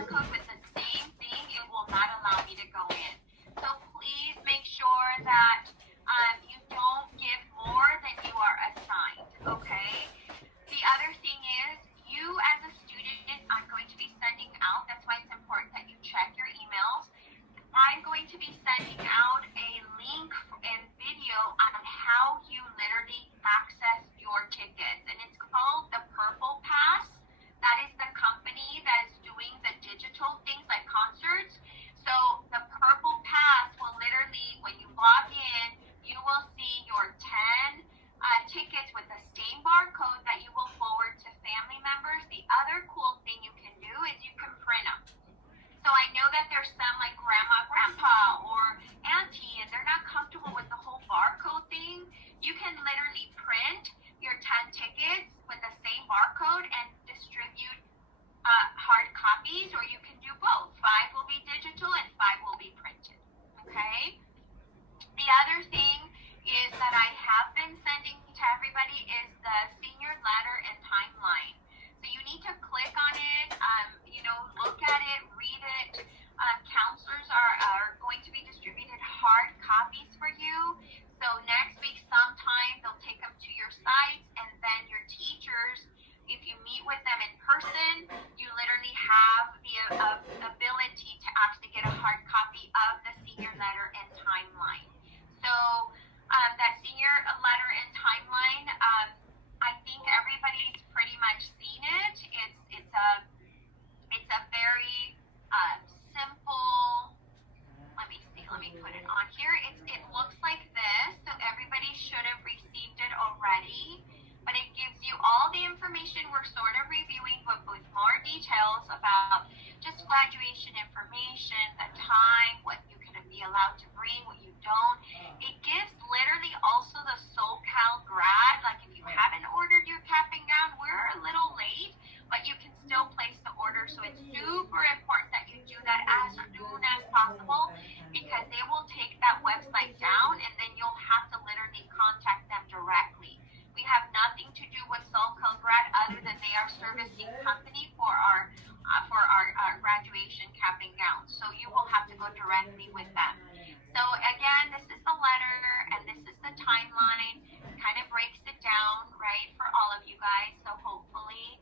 barcode with the same thing, it will not allow me to go in. So please make sure that you don't give more than you are assigned, okay? The other thing is, you as a student, I'm going to be sending out, that's why it's important that you check your emails. I'm going to be sending out a link and video on how you literally access your tickets. And it's called the Purple Pass. That is the company that is doing the digital things like concerts. So the Purple Pass will literally, when you log in, you will see your 10 tickets with the same barcode that you will forward to family members. The other cool thing you can do is you can print them. So I know that there's some like grandma, grandpa, or auntie, and they're not comfortable with the whole barcode thing. You can literally print your 10 tickets with the same barcode and distribute hard copies, or you can do both. 5 will be digital and 5 will be printed, okay? The other thing is that I have been sending to everybody is the senior letter and timeline. So you need to click on it, look at it, read it. Counselors are going to be distributed hard copies for you. So next week sometime they'll take them to your sites, and then your teachers, if you meet with them in person, you literally have the ability to actually get a hard copy of the senior letter and timeline. So that senior letter and timeline, I think everybody's pretty much seen it. It's a very simple. Let me put it on here. It looks like this, so everybody should have received it already. But it gives you all the information we're sort of reviewing, but with more details about just graduation information, the time, what you can be allowed to bring, what you don't. It gives literally also the SoCal Grad, like if you haven't ordered your cap and gown, we're a little late, but you can still place the order. So it's super important that you do that as soon as possible, because they will take that website down and then you'll have to literally contact them directly. We have nothing to do with SoCal Grad other than they are servicing company for our graduation cap and gown. So you will have to go directly with them. So again, this is the letter and this is the timeline. Kind of breaks it down, right, for all of you guys. So hopefully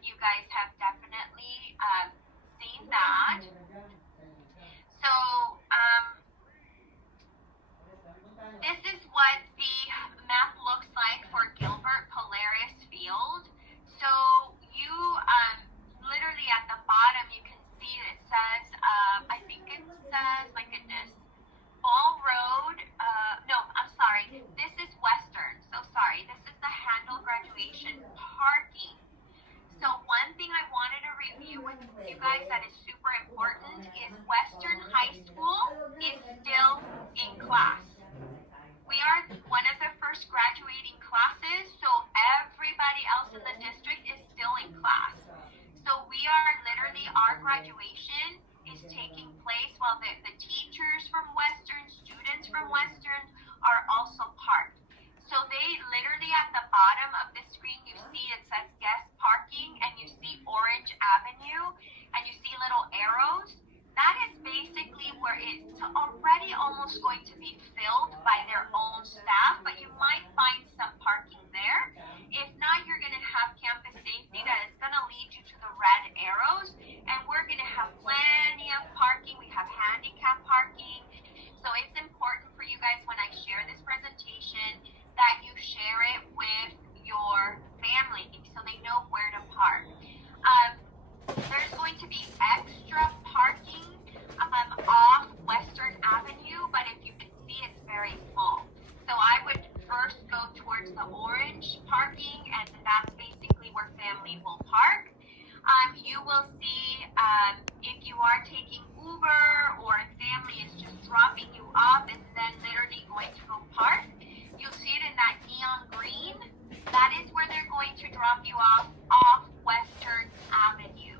you guys have definitely seen that. So this is what the map looks like for Gilbert Polaris Field. So you literally at the bottom you can see it says, I think it says, my goodness, Ball Road, no, I'm sorry, this is Western, so sorry, this is the Handel graduation parking. So one thing I wanted to review with you guys that is super important is Western High School is still in class. We are one of the first graduating classes, so everybody else in the district is still in class. So we are literally, our graduation is taking place while the teachers from Western, students from Western are also parked. So they literally at the bottom of the screen, you see it says guest parking, and you see Orange Avenue, and you see little arrows. That is basically where it's already almost going to be filled by their own staff, but you might find some parking there. If not, you're going to have campus safety that is going to lead you to the red arrows, and we're going to have plenty of parking. We have handicap parking. So it's important for you guys when I share this presentation that you share it with your family so they know where to park. There's going to be extra parking off Western Avenue, but if you can see, it's very full. So I would first go towards the orange parking, and that's basically where family will park. You will see if you are taking Uber or if family is just dropping you off and then literally going to go park, you'll see it in that neon green. That is where they're going to drop you off Western Avenue.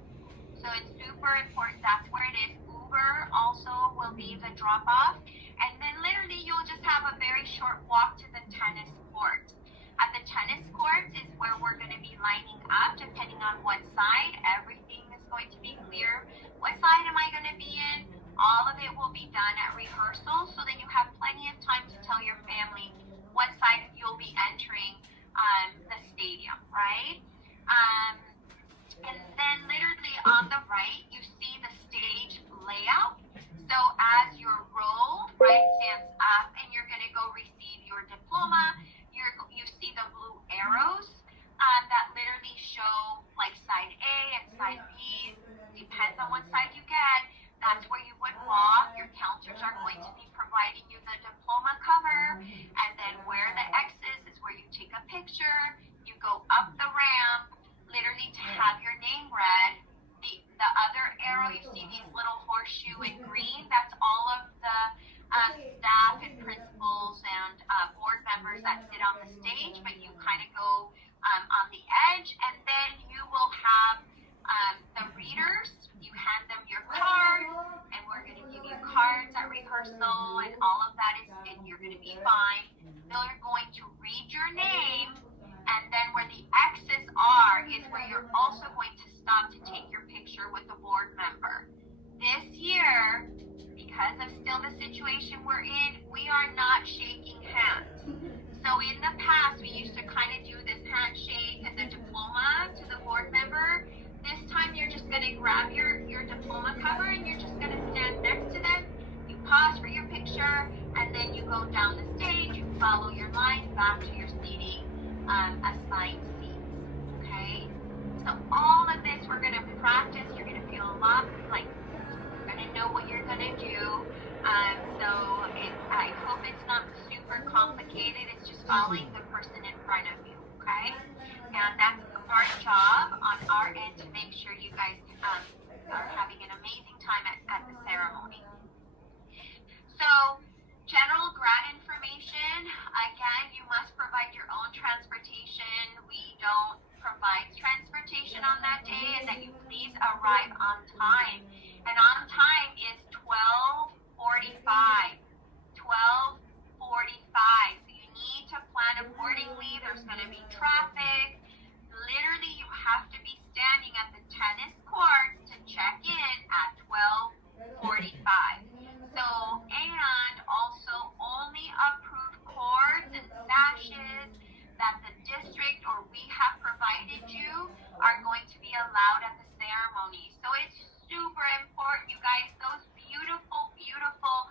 So it's super important. That's where it is. Uber also will be the drop off. And then literally you'll just have a very short walk to the tennis court. At the tennis courts is where we're going to be lining up depending on what side. Everything is going to be clear. What side am I going to be in? All of it will be done at rehearsal, so then you have plenty of time to tell your family what side you'll be entering the stadium, right? And then literally on the right, you see the stage layout. So as your roll, right, stands up and you're going to go receive your diploma, you see the blue arrows that literally show like side A and side B. Depends on what side you get. That's where you would walk. Your counselors are going to be providing you the diploma cover. And then where the X is where you take a picture. You go up the ramp, literally to have your name read. The other arrow, you see these little horseshoe in green, that's all of the staff and principals and board members that sit on the stage, but you kind of go on the edge, and then you will have the readers. You hand them your card, and we're going to give you cards at rehearsal, and all of that you're going to be fine. They're going to read your name, and then where the X's are is where you're also going to stop to take your picture with the board member. This year, because of still the situation we're in, we are not shaking hands. So in the past, we used to kind of do this handshake and the diploma to the board member. This time, you're just going to grab your diploma cover and you're just going to stand next to them. You pause for your picture, and then you go down the stage, you follow your line back to your seating assigned seats, okay? So all of this we're going to practice. You're going to feel a lot like you're going to know what you're going to do. I hope it's not super complicated. It's just following the person in front of you, okay? And that's our job on our end to make sure you guys are having an amazing time at the ceremony. So, general grad information, again, you must provide your own transportation. We don't provide transportation on that day, and that you please arrive on time. And on time is 12:45. 12:45. So you need to plan accordingly. There's going to be traffic. Literally, you have to be standing at the tennis courts to check in at 12:45. So, and also only approved cords and sashes that the district or we have provided you are going to be allowed at the ceremony. So it's super important, you guys. Those beautiful, beautiful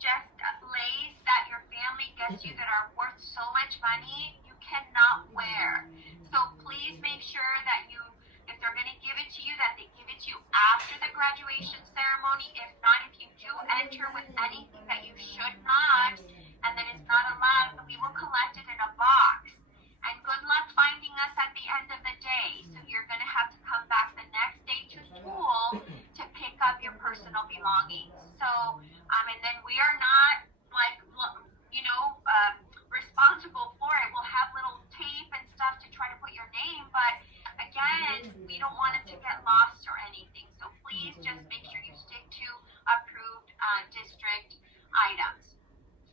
just lays that your family gets you that are worth so much money, you cannot wear. So please make sure that if they're going to give it to you, that they give it to you after the graduation ceremony. If not, if you do enter with anything that you should not and that is not allowed, we will collect it in a box. And good luck finding us at the end of the day. So you're going to have to come back the next day to school to pick up your personal belongings. So, and then we are not responsible for it. We'll have little tape and stuff to try to put your name, but again, we don't want it to get lost or anything. So please just make sure you stick to approved district items.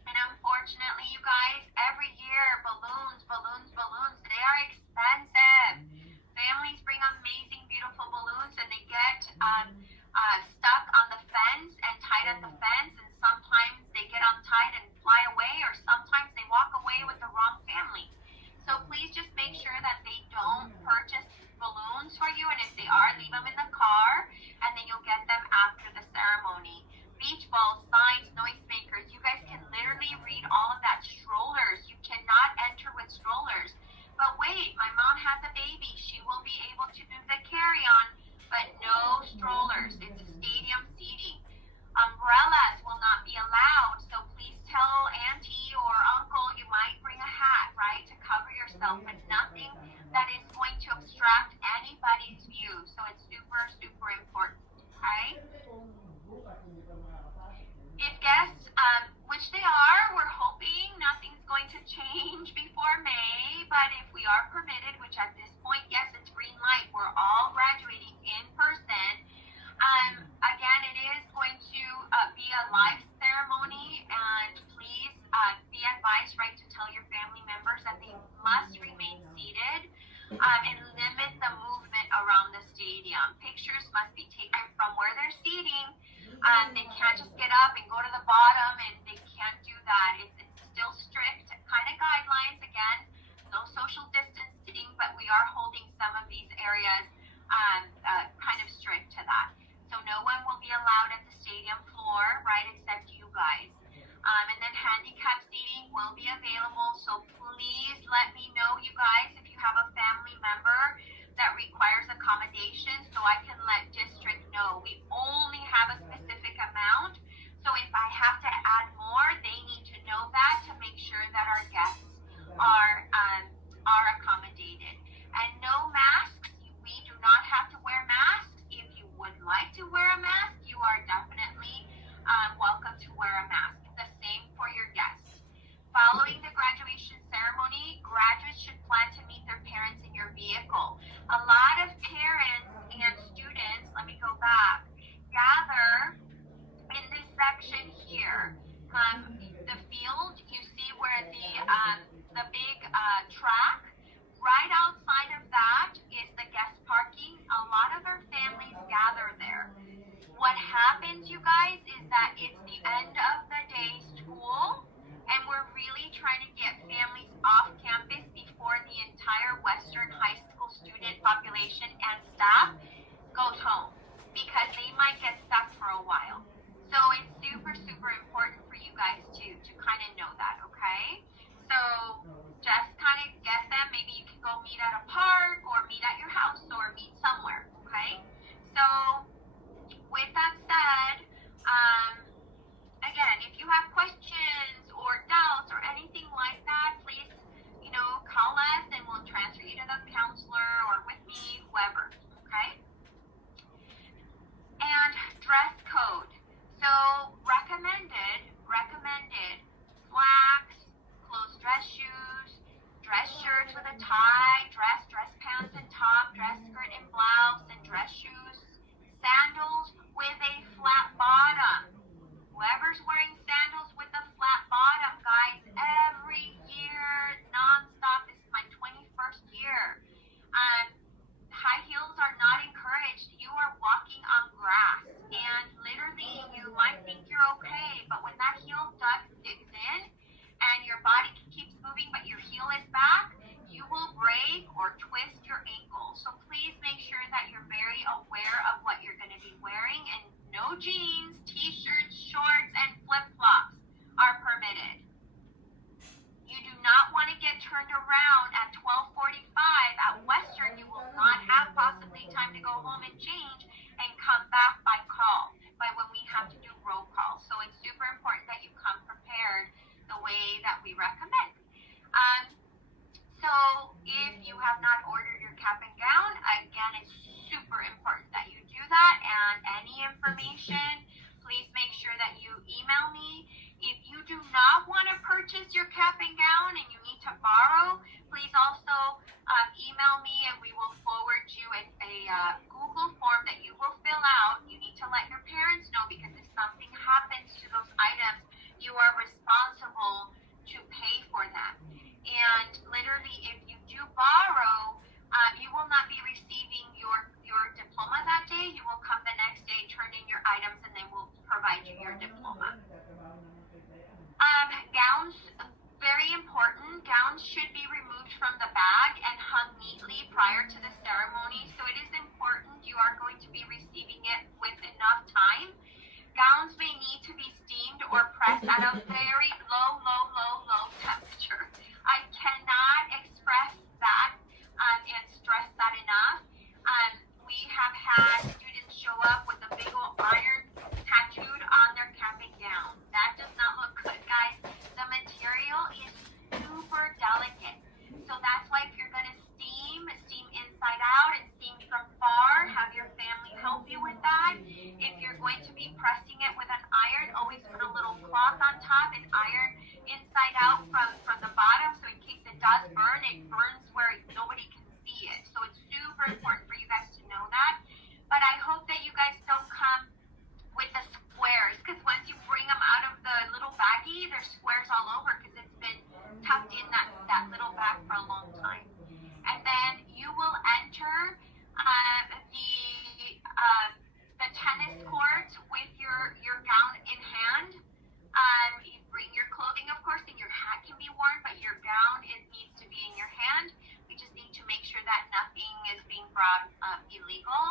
And unfortunately, you guys, every year, balloons, they are expensive. Families bring amazing, beautiful balloons, and they get stuck on the fence and tied at the fence, and sometimes they get untied and fly away, or sometimes they walk away with the wrong family. So please just make sure that they don't purchase balloons for you, and if they are, leave them in the car, and then you'll get them after the ceremony. Beach balls, signs, noisemakers, you guys can literally read all of that. Strollers, you cannot enter with strollers. But wait, my mom has a baby, she will be able to do the carry-on, but no strollers. It's a stadium seating. Umbrellas will not be allowed, so please tell auntie or uncle you might bring a hat, right, to cover yourself, but nothing that is going to obstruct anybody's view. So it's super, super important, okay? If guests, which they are, we're hoping nothing's going to change before May, but if we are permitted, which at this point, yes, it's green light, we're all graduating in person. Again, it is going to be a live ceremony, and please be advised, right, to tell your family members that they must remain seated and limit the movement around the stadium. Pictures must be taken from where they're seating. They can't just get up and go to the bottom, and they can't do that. It's still strict kind of guidelines. Again, no social distancing, but we are holding some of these areas kind of strict to that. So no one will be allowed at the stadium floor, right, except you guys. And then handicap seating will be available, so please let me know, you guys, if you have a family member that requires accommodation, so I can let district know. We only have a specific amount, so if I have to add more, they need to know that to make sure that our guests are accommodated. And no masks. We do not have to wear masks. If you would like to wear a mask, you are definitely welcome to wear a mask. The same for your guests. Following the graduation ceremony, graduates should plan to meet their parents in your vehicle. A lot of parents and students, let me go back, gather in this section here. The field, you see where the big track, right outside of that is the guest parking. A lot of our families gather there. What happens, you guys, is that it's the end of the day school, and we're really trying to get families off campus before the entire Western high school student population and staff goes home, because they might get stuck for a while. So it's super, super important for you guys to kind of know that, okay? So just kind of get them. Maybe you can go meet at a park or meet at your house or meet somewhere, okay? So with that said, again, if you have questions or doubts or anything like that, please, call us and we'll transfer you to the counselor or with me, whoever, okay? And dress code. So recommended slacks, closed dress shoes, dress shirts with a tie, dress pants and top, dress skirt and blouse, and dress shoes, sandals with a flat bottom. Whoever's wearing sandals with a flat bottom, guys, every year, nonstop, this is my 21st year. High heels are not encouraged. You are walking on grass, and literally you might think you're okay, but when that heel digs in and your body keeps moving but your heel is back, you will break or twist your ankle. So please make sure that you're very aware of what you're going to be wearing, and no jeans, t-shirts, shorts, and flip-flops are permitted. You do not want to get turned around at 12:45 at Western. You will not have possibly time to go home and change and come back by call, by when we have to do roll call. So it's super important that you come prepared the way that we recommend. So if you have not ordered your cap and gown, again, it's super important that you do that. And any information, please make sure that you email me. If you do not want to purchase your cap and gown and you need to borrow, please also email me and we will forward you a Google form that you will fill out. You need to let your parents know, because if something happens to those items, you are responsible to pay for them. And literally, if you do borrow, you will not be receiving your diploma that day. You will come the next day, turn in your items, and they will provide you your diploma. Gowns, very important. Gowns should be removed from the bag and hung neatly prior to the ceremony. So it is important. You are going to be receiving it with enough time. Gowns may need to be steamed or pressed at a very low temperature. I cannot express that illegal.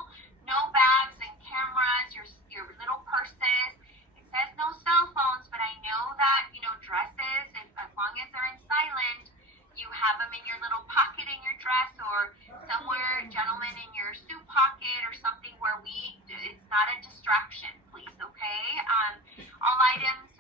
No bags and cameras, your little purses. It says no cell phones, but I know that, dresses, as long as they're in silent, you have them in your little pocket in your dress or somewhere, gentlemen, in your suit pocket or something where it's not a distraction, please, okay? All items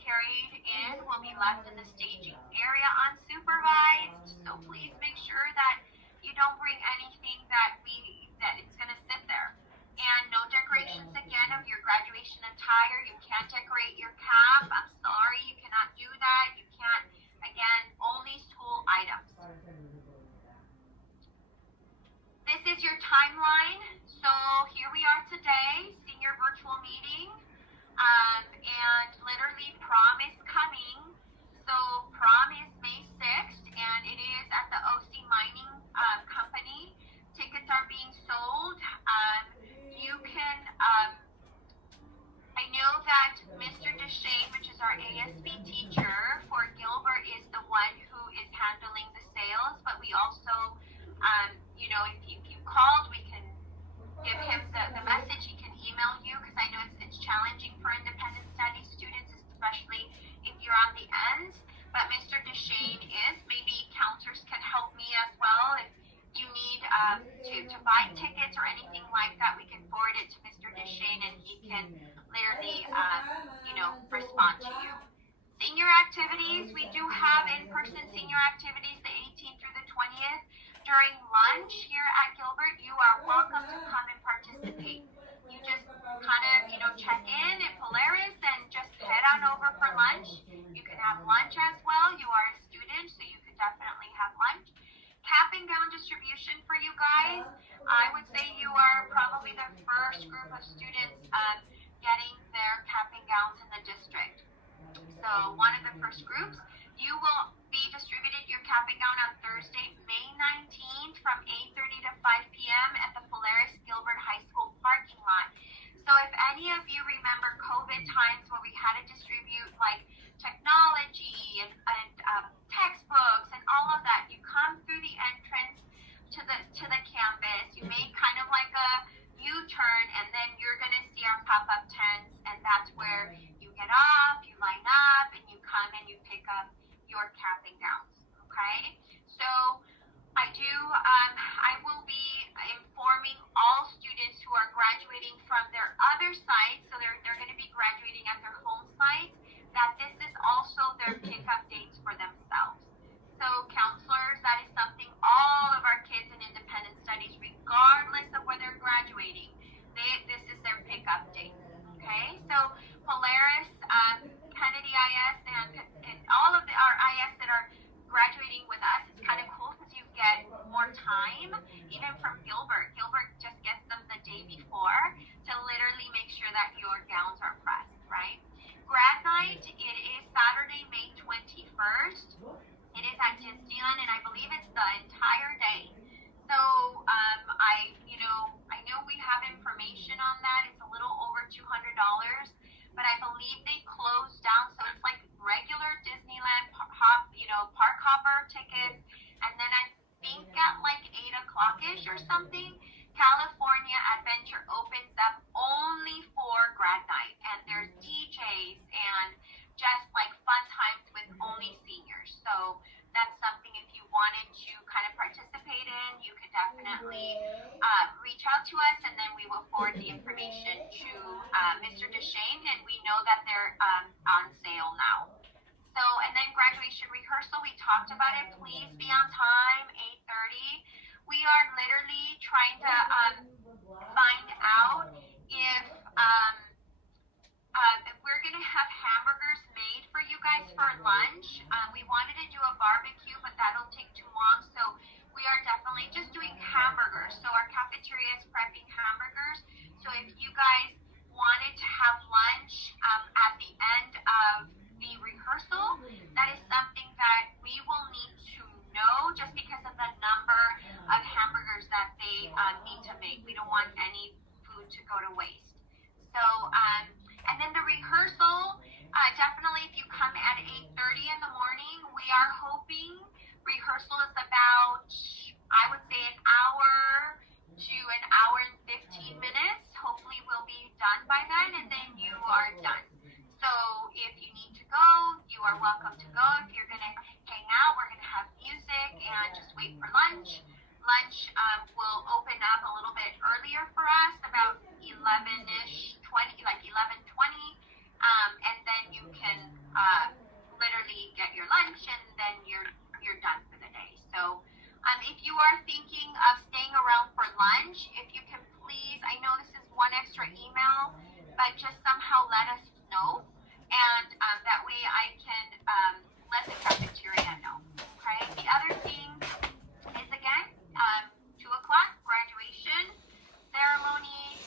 carried in will be left in the staging area unsupervised, so please make sure that you don't bring anything that it's going to sit there. And no decorations again of your graduation attire. You can't decorate your cap. I'm sorry, you cannot do that. You can't, again, only school items. This is your timeline. So here we are today, senior virtual meeting. And literally prom is coming. So prom is May 6th, and it is at the OC Mining Company. Tickets are being sold. You can, I know that Mr. Deshane, which is our ASB teacher for Gilbert, is the one who is handling the sales, but we also, if you called, we can give him the message. He can email you, because I know it's challenging for independent studies students, especially if you're on the ends. But Mr. Deshane is. Maybe counselors can help me as well. If you need to buy tickets or anything like that, we can forward it to Mr. Deshane, and he can literally, respond to you. Senior activities, we do have in-person senior activities the 18th through the 20th. During lunch here at Gilbert, you are welcome to come and participate. You just kind of, check in Polaris and just head on over for lunch. You can have lunch as well. You are a student, so you could definitely have lunch. Cap and gown distribution for you guys. I would say you are probably the first group of students getting their cap and gowns in the district. So one of the first groups. You will be distributed your cap and gown on Thursday, May 19th from 8:30 to 5 p.m. at the Polaris Gilbert High School parking lot. So if any of you remember COVID times where we had to distribute like technology and textbooks and all of that, you come through the entrance to the campus. You make kind of like a U-turn, and then you're going to see our pop-up tents, and that's where you get off, you line up, and you come and you pick up your cap and gowns, okay? So I will be informing all students who are graduating from their other sites, so they're going to be graduating at their home sites, that this is also their pickup dates for themselves. So counselors, that is something all of our kids in independent studies, regardless of where they're graduating, this is their pickup date, okay? So Polaris, Kennedy IS, and all of our IS that are graduating with us, it's kind of cool because you get more time, even from Gilbert. Gilbert just gets them the day before to literally make sure that your gowns are pressed, right? Grad night, it is Saturday, May 21st. It is at Disneyland, and I believe it's the entire day. So I know we have information on that. It's a little over $200, but I believe they closed down, so it's like regular Disneyland park hopper tickets, and then I think at like 8 o'clock-ish or something, California Adventure opens up only for grad night, and there's DJs and just like fun times with only seniors. So that's something, if you wanted to kind of participate in, you could definitely reach out to us, and then we will forward the information to Mr. Deshane, and we know that they're on sale now. So, and then graduation rehearsal, we talked about it. Please be on time, 8:30. We are literally trying to find out if we're going to have hamburgers made for you guys for lunch. We wanted to do a barbecue, but that'll take too long. So we are definitely just doing hamburgers. So our cafeteria is prepping hamburgers. So if you guys wanted to have lunch at the end of the rehearsal, that is something that we will need to know, just because of the number of hamburgers that they need to make. We don't want any food to go to waste. So, and then the rehearsal, definitely if you come at 8:30 in the morning, we are hoping rehearsal is about, I would say, an hour to an hour and 15 minutes. Hopefully we'll be done by then, and then you are done. So if you need to go, you are welcome to go. If you're going to hang out, we're going to have music and just wait for lunch. Lunch will open up a little bit earlier for us, about 11-ish, 20, like 11:20, and then you can literally get your lunch, and then you're done for the day. So if you are thinking of staying around for lunch, if you can please, I know this is one extra email, but just somehow let us know, and that way I can let the cafeteria know. Okay. The other thing is, again, 2 o'clock graduation ceremony.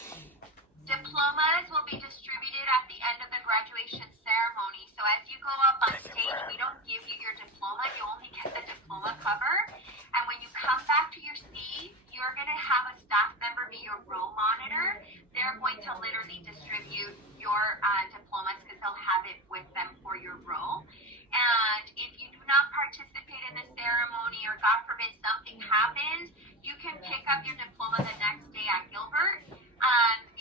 Diplomas will be distributed at the end of the graduation ceremony. So as you go up on stage, we don't give you your diploma. You only get the diploma cover. And when you come back to your seat, you're going to have a staff member be your row monitor. They're going to literally distribute your diplomas because they'll have it with them for your row. And if you do not participate in the ceremony, or God forbid something happens, you can pick up your diploma the next day at Gilbert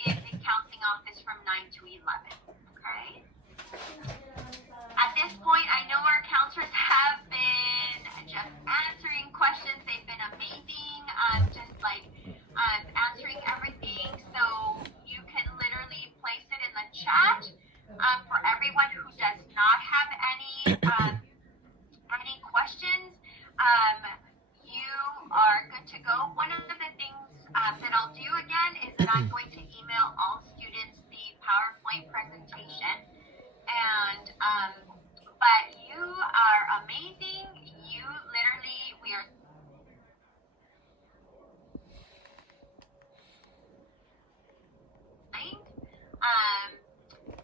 in the counseling office from 9 to 11. Okay? At this point, I know our counselors have been just answering questions. They've been amazing, answering everything. So you can literally place it in the chat. For everyone who does not have any questions, you are good to go. One of the things that I'll do again is that I'm going to email all students the PowerPoint presentation. And but you are amazing. You literally, we are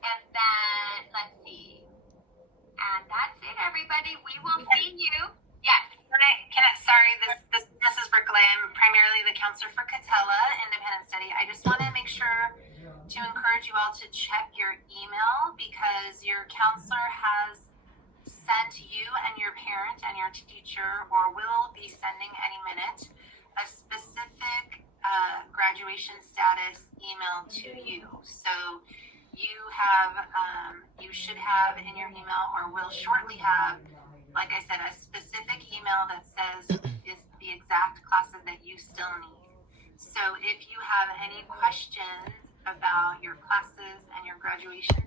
and then let's see. And that's it, everybody. We will see you. Yes. Sorry, this is Berkeley. I'm primarily the counselor for Catella Independent Study. I just want to make sure to encourage you all to check your email, because your counselor has sent you and your parent and your teacher, or will be sending any minute, a specific graduation status email to you. So you should have in your email, or will shortly have, like I said, a specific email that says is the exact classes that you still need. So if you have any questions about your classes and your graduation